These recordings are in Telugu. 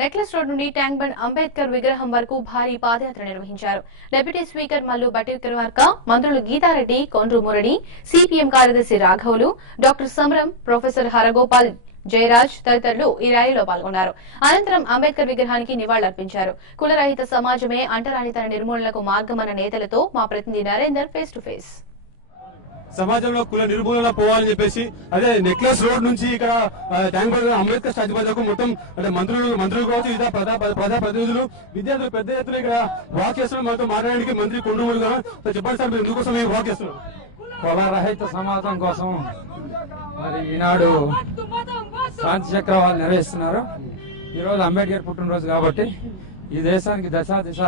నెక్లెస్ రోడ్ నుండి ట్యాంక్ బండ్ అంబేద్కర్ విగ్రహం వరకు భారీ పాదయాత్ర నిర్వహించారు. డిప్యూటీ స్పీకర్ మల్లు బట్టి విక్రమార్క, మంత్రులు గీతారెడ్డి, కొండ్రు మురళి, సిపిఎం కార్యదర్శి రాఘవులు, డాక్టర్ సమరం, ప్రొఫెసర్ హరగోపాల్, జయరాజ్ తదితరులు ఈ ర్యాలీలో పాల్గొన్నారు. అనంతరం అంబేద్కర్ విగ్రహానికి నివాళులర్పించారు. కులరహిత సమాజమే అంటరానితన నిర్మూలనకు మార్గమన్న నేతలతో మా ప్రతినిధి నరేందర్ ఫేస్ టు ఫేస్. సమాజంలో కుల నిర్మూలన పోవాలని చెప్పేసి అదే నెక్లెస్ రోడ్ నుంచి ఇక్కడ ట్యాంక్ బండ్ అంబేద్కర్ స్టాచ్యూ వరకు మొత్తం అంటే మంత్రులు కావచ్చు, ఇతర ప్రజాప్రతినిధులు, విద్యార్థులు పెద్ద ఎత్తున ఇక్కడ వాక్ చేస్తున్నారు. మనతో మాట్లాడడానికి మంత్రి కొండూరు గారు. చెప్పండి సార్, మీరు ఎందుకోసం వాక్ చేస్తున్నారు? కులరహిత సమాజం కోసం మరి ఈనాడు శాంతి చక్రవాలు నిర్వహిస్తున్నారు. ఈరోజు అంబేద్కర్ పుట్టినరోజు కాబట్టి ఈ దేశానికి దిశ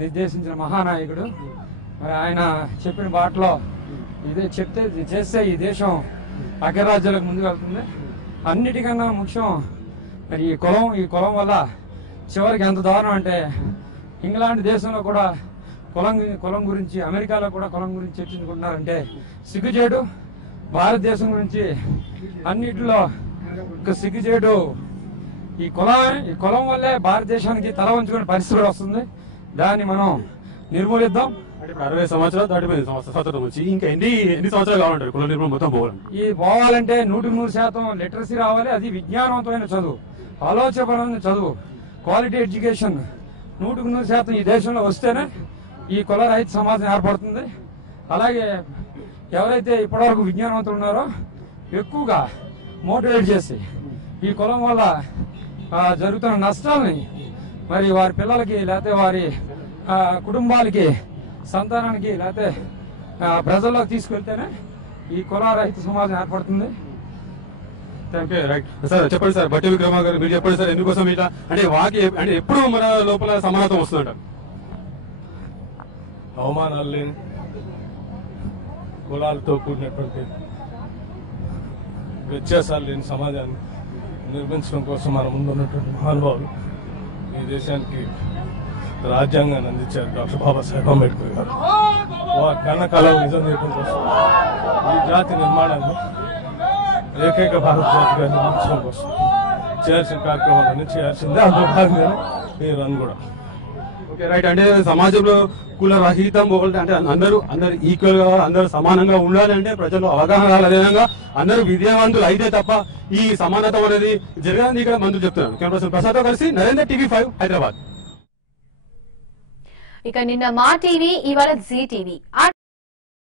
నిర్దేశించిన మహానాయకుడు. మరి ఆయన చెప్పిన బాటలో ఇదే చెప్తే చేస్తే ఈ దేశం అగ్రరాజ్యాలకు ముందుకు వెళ్తుంది. అన్నిటికన్నా ముఖ్యం మరి ఈ కులం వల్ల చివరికి ఎంత దారుణం అంటే ఇంగ్లాండ్ దేశంలో కూడా కులం గురించి, అమెరికాలో కూడా కులం గురించి చర్చించుకుంటున్నారంటే సిగ్గుచేటు. భారతదేశం గురించి అన్నిటిలో ఒక సిగ్గుచేటు. ఈ కులం వల్లే భారతదేశానికి తల వంచుకునే పరిస్థితి వస్తుంది. దాన్ని మనం నిర్మూలిద్దాం. అంటే 60 సంవత్సరాలు దాటిపోయింది స్వతంత్రం వచ్చి, ఇంకా ఎన్ని సంవత్సరాలు కావాలంటారు కుల నిర్మూలన మొత్తం పోవాలి? ఈ పోవాలంటే 100% లిటరసీ రావాలి. అది విజ్ఞానవంతమైన చదువు, ఆలోచనపరమైన చదువు, క్వాలిటీ ఎడ్యుకేషన్ 100% ఈ దేశంలో వస్తేనే ఈ కులరహిత సమాజం ఏర్పడుతుంది. అలాగే ఎవరైతే ఇప్పటివరకు విజ్ఞానవంతులు ఉన్నారో ఎక్కువగా మోటివేట్ చేసి ఈ కులం వల్ల జరుగుతున్న నష్టాలని మరి వారి పిల్లలకి, లేకపోతే వారి కుటుంబాలకి, సంతానానికి, లేకపోతే ప్రజల్లోకి తీసుకెళ్తేనే ఈ కులరహిత సమాజం ఏర్పడుతుంది. రైట్ సార్, చెప్పండి సార్, బట్టి విక్రమ గారు, మీరు చెప్పండి సార్, ఎందుకోసం ఇట్లా అంటే ఎప్పుడు మన లోపల సమానత్వం వస్తుందంట? అవమానాలు లేని, కులాలతో కూడినటువంటి వ్యత్యాసాలు లేని సమాజాన్ని నిర్మించడం కోసం మన ముందున్నటువంటి మహానుభావులు ఈ దేశానికి రాజ్యాంగాన్ని అందించారు డాక్టర్ బాబాసాహెబ్ అంబేద్కర్ గారు. వారి కన్న కళలు నిజం చేయడం కోసం, ఈ జాతి నిర్మాణాన్ని ఏకైక భారత జాతిగా నిర్మించడం కోసం చేయాల్సిన కార్యక్రమాలన్నీ చేయాల్సిందే. అందులో భాగంగానే ఈ రన్ కూడా. Okay, right. అంటే సమాజంలో కుల రహితం అంటే అందరూ ఈక్వల్ గా, అందరూ సమానంగా ఉండాలి అంటే ప్రజలు అవగాహన, అదేవిధంగా అందరూ విద్యావంతులు అయితే తప్ప ఈ సమానత్వం అనేది జరగదని ఇక్కడ మంత్రులు చెప్తున్నారు. కెమెరా పర్సన్ ప్రసాద్ తో కలిసి నరేందర్, TV5 హైదరాబాద్. ఇక నిన్న మా టీవీ, ఇవాళ జీ టీవీ.